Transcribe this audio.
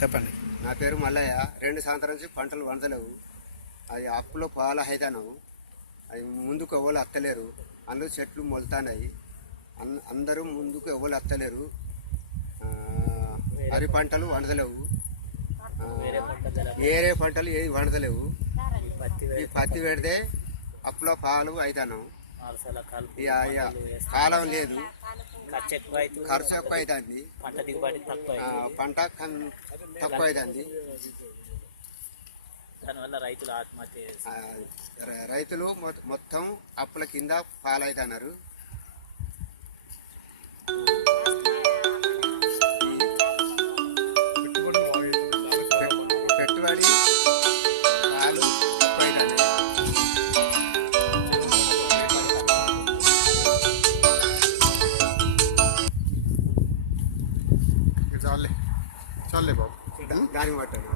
చెప్పండి. నా పేరు మల్లయ్య. 2 సంవత్సరాల నుంచి పంటలు వండలేవు. అది అప్పులో పాల హైతాను. అవి ముందుకు ఎవరు అత్తలేరు. అందులో చెట్లు మొలుతాయి. అందరూ ముందుకు ఎవరు అత్తలేరు. వరి పంటలు వండలేవు. వేరే పంటలు ఏవి వండలేవు. ఈ పత్తి పెడితే అప్పులో పాలు అవుతాను. కాలం లేదు, ఖర్చు ఎక్కువ అవుతుంది, పంట తక్కువ అవుతుంది. రైతులు మొత్తం అప్పుల కింద పాలవుతున్నారు. పెట్టుబడి పాలు ఎక్కువ అవుతుంది. చాలే బాబు దానికి పట్టాను.